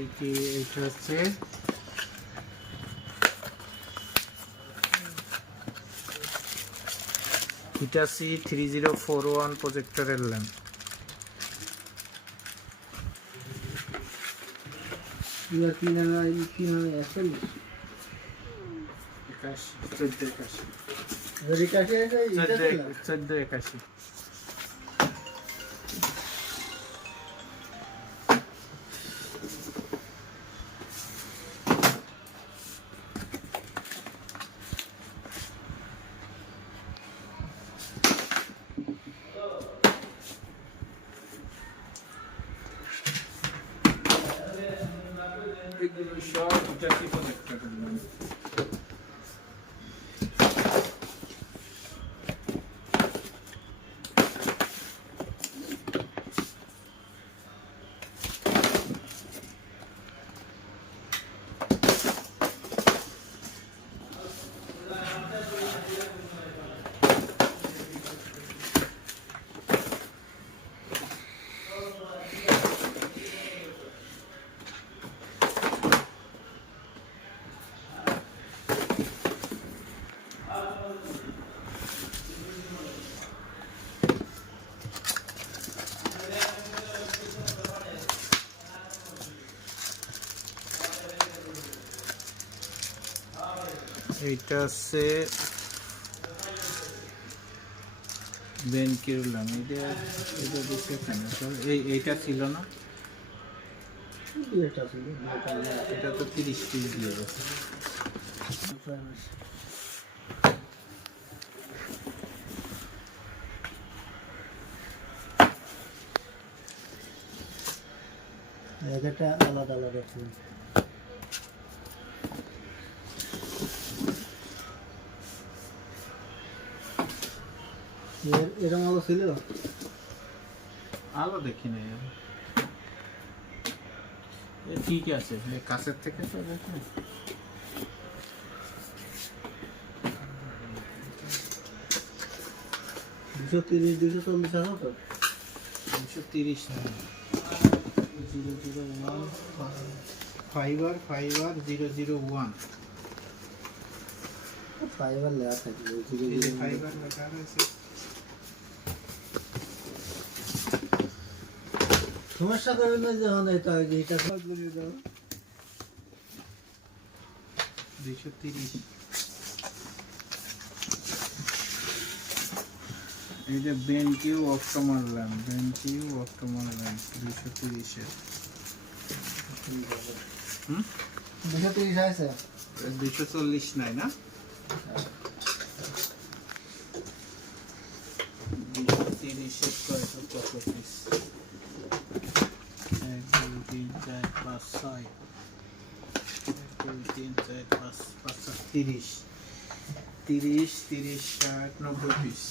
এইটা হচ্ছে Hitachi 3041 প্রজেক্টরের lamp. কি নামে আছে? 1481। সব Hitachi প্রজেক্টরের ল্যাম্প। এইটা হচ্ছে BENQ ল্যাম্প। এটা দিচ্ছে PANASONIC। এইটা ছিল না, এটা তো 30 পিস দিয়ে গেছে। এটা আলাদা আলাদা ছিল। এরকম আলো ছিল? আলো দেখি না, ঠিক আছে কাছের থেকে তো দেখে। 230 240 আছে তো? 230 না, 001 ফাইবার 001 ফাইবার লেখা থাকে। ফাইবার লেখা আছে। সমস্যা করবেন না যখন এটা বলিয়ে দাও। 230 এই যে BENQ অক্টোমার ল্যাম্প, BENQ অক্টোমার ল্যাম্প 230 এর। 230 আছে? 240 নাই না, 230 এর কত পিস? 1 2 3 4 5 6 1 2 3 4 5 5 30 30 30 60 90 পিস।